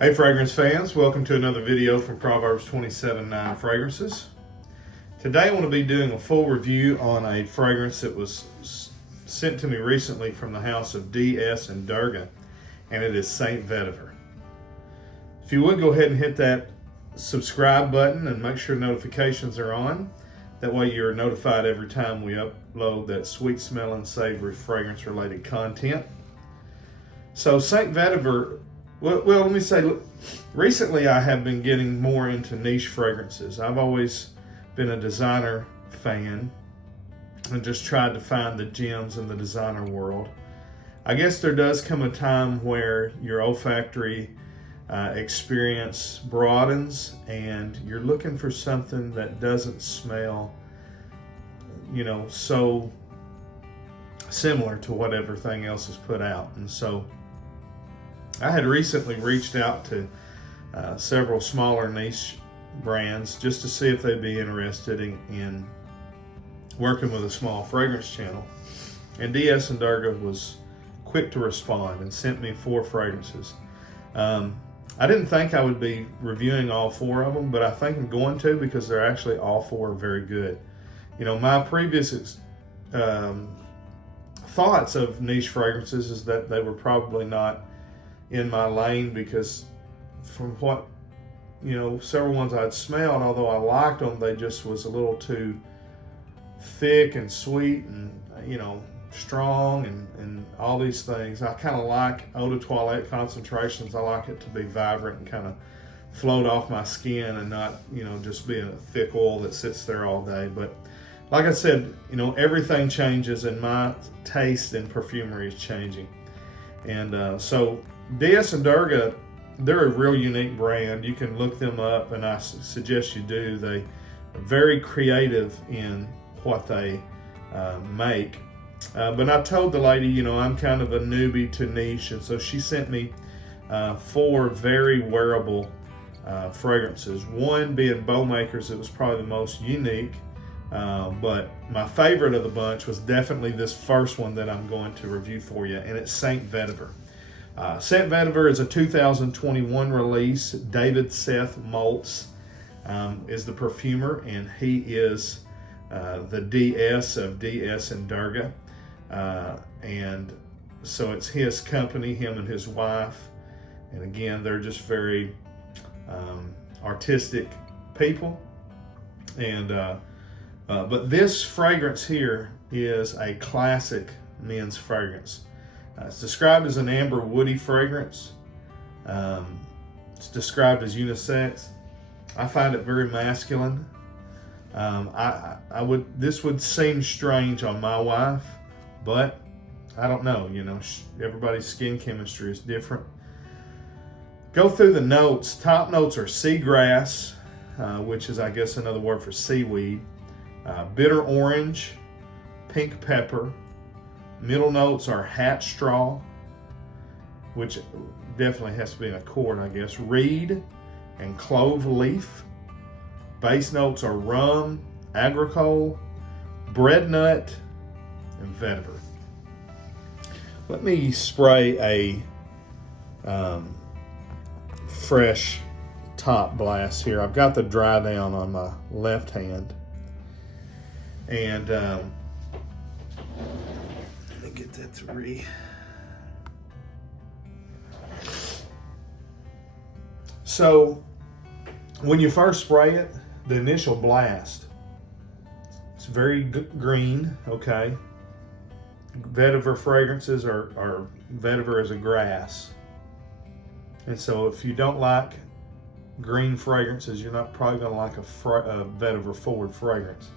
Hey fragrance fans, welcome to another video from Proverbs 27:9 Fragrances. Today I want to be doing a full review on a fragrance that was sent to me recently from the house of DSandDurga, and it is St. Vetyver. If you would go ahead and hit that subscribe button and make sure notifications are on. That way you're notified every time we upload that sweet smelling, savory, fragrance related content. So St. Vetyver, well, let me say, look, recently I have been getting more into niche fragrances. I've always been a designer fan and just tried to find the gems in the designer world. I guess there does come a time where your olfactory experience broadens and you're looking for something that doesn't smell, so similar to what everything else is put out. And so I had recently reached out to several smaller niche brands just to see if they'd be interested in working with a small fragrance channel. And DSandDurga was quick to respond and sent me 4 fragrances. I didn't think I would be reviewing all 4 of them, but I think I'm going to because they're actually all 4 very good. My previous thoughts of niche fragrances is that they were probably not in my lane because from what, several ones I'd smelled, although I liked them, they just was a little too thick and sweet and, strong and all these things. I kind of like eau de toilette concentrations. I like it to be vibrant and kind of float off my skin and not, just be a thick oil that sits there all day. But like I said, everything changes and my taste in perfumery is changing. And so DSandDurga, they're a real unique brand. You can look them up, and I suggest you do. They are very creative in what they make. But I told the lady, I'm kind of a newbie to niche, and so she sent me 4 very wearable fragrances. One being Bowmakers, it was probably the most unique. But my favorite of the bunch was definitely this first one that I'm going to review for you, and it's St. Vetyver. St. Vetyver is a 2021 release. David Seth Maltz is the perfumer, and he is the DS of DSandDurga. And so it's his company, him and his wife. And again, they're just very artistic people. And but this fragrance here is a classic men's fragrance. It's described as an amber woody fragrance. It's described as unisex. I find it very masculine. This would seem strange on my wife, but I don't know. Everybody's skin chemistry is different. Go through the notes. Top notes are seagrass, which is, I guess, another word for seaweed. Bitter orange, pink pepper. Middle notes are hat straw, which definitely has to be in a quart, I guess. Reed and clove leaf. Base notes are rum, agricole, bread nut, and vetiver. Let me spray a fresh top blast here. I've got the dry down on my left hand. And let me get that 3. So when you first spray it, the initial blast, it's very green, okay? Vetiver fragrances are vetiver as a grass. And so if you don't like green fragrances, you're not probably gonna like a vetiver forward fragrance.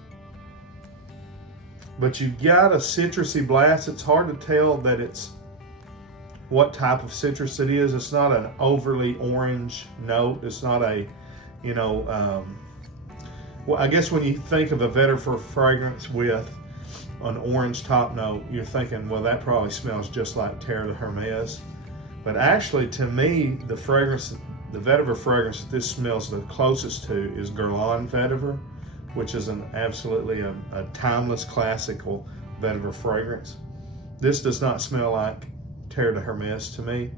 But you got a citrusy blast. It's hard to tell that it's what type of citrus it is. It's not an overly orange note. It's not a, well, I guess when you think of a vetiver fragrance with an orange top note, you're thinking, well, that probably smells just like Terre de Hermes. But actually, to me, the vetiver fragrance that this smells the closest to is Guerlain Vetiver, which is absolutely a timeless classical vetiver fragrance. This does not smell like Terre de Hermes to me.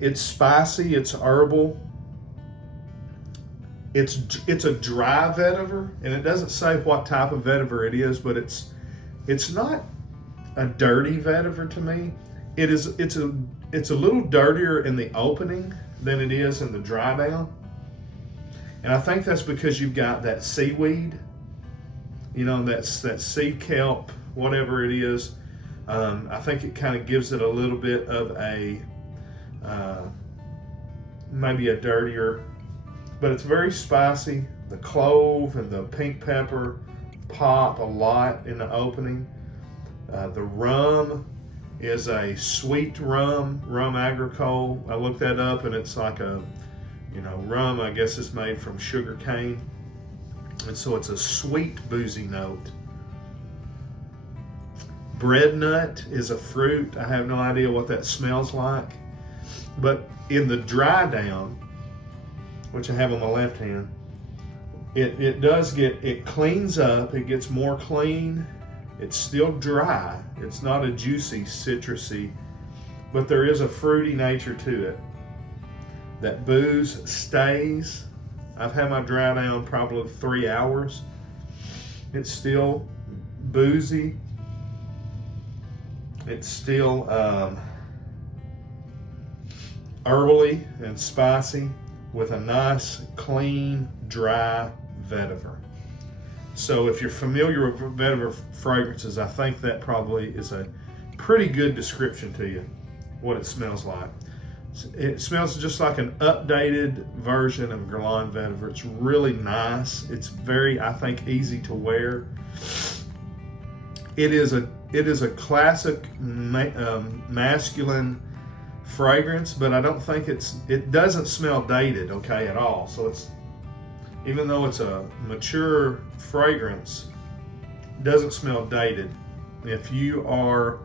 It's spicy, it's herbal. It's a dry vetiver, and it doesn't say what type of vetiver it is, but it's not a dirty vetiver to me. It's a little dirtier in the opening than it is in the dry down. And I think that's because you've got that seaweed, that sea kelp, whatever it is. I think it kind of gives it a little bit of a, maybe a dirtier, but it's very spicy. The clove and the pink pepper pop a lot in the opening. The rum is a sweet rum agricole. I looked that up, and it's like a, rum, I guess, is made from sugar cane. And so it's a sweet, boozy note. Bread nut is a fruit. I have no idea what that smells like. But in the dry down, which I have on my left hand, it cleans up, it gets more clean. It's still dry. It's not a juicy, citrusy, but there is a fruity nature to it. That booze stays. I've had my dry down probably 3 hours. It's still boozy. It's still herbally and spicy with a nice, clean, dry vetiver. So if you're familiar with vetiver fragrances, I think that probably is a pretty good description to you, what it smells like. It smells just like an updated version of Guerlain vetiver. It's really nice. It's very, I think, easy to wear. It is a classic masculine fragrance, but I don't think it doesn't smell dated, okay, at all. So even though it's a mature fragrance, it doesn't smell dated. If you are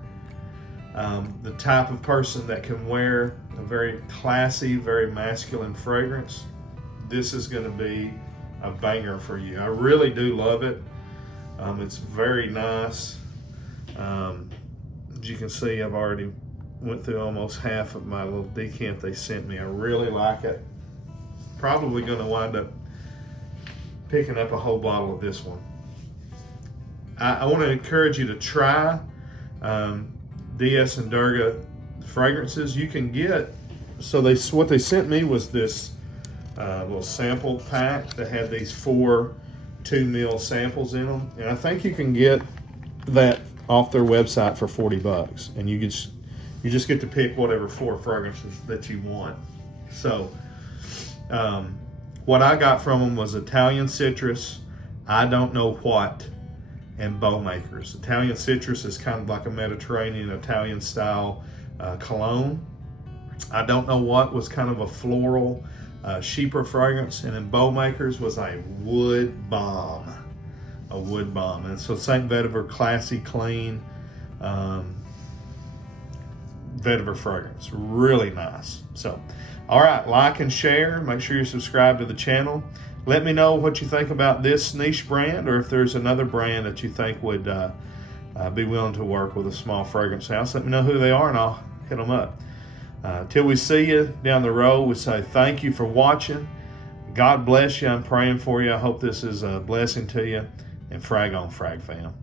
the type of person that can wear a very classy, very masculine fragrance, this is going to be a banger for you. I really do love it. It's very nice. As you can see, I've already went through almost half of my little decant they sent me. I really like it. Probably going to wind up picking up a whole bottle of this one. I want to encourage you to try DSandDurga fragrances. You can get, what they sent me was this little sample pack that had these 4 2 ml samples in them, and I think you can get that off their website for $40, and you just get to pick whatever 4 fragrances that you want. So what I got from them was Italian citrus, I don't know what, and Bowmakers. Italian citrus is kind of like a Mediterranean Italian style cologne. I don't know what was kind of a floral sheeper fragrance, and then Bowmakers was a wood bomb. And so St. Vetyver, classy, clean vetiver fragrance, really nice. So, all right, like and share. Make sure you subscribe to the channel. Let me know what you think about this niche brand, or if there's another brand that you think would be willing to work with a small fragrance house. Let me know who they are, and I'll hit them up. Till we see you down the road, we say thank you for watching. God bless you. I'm praying for you. I hope this is a blessing to you. And frag on, frag fam.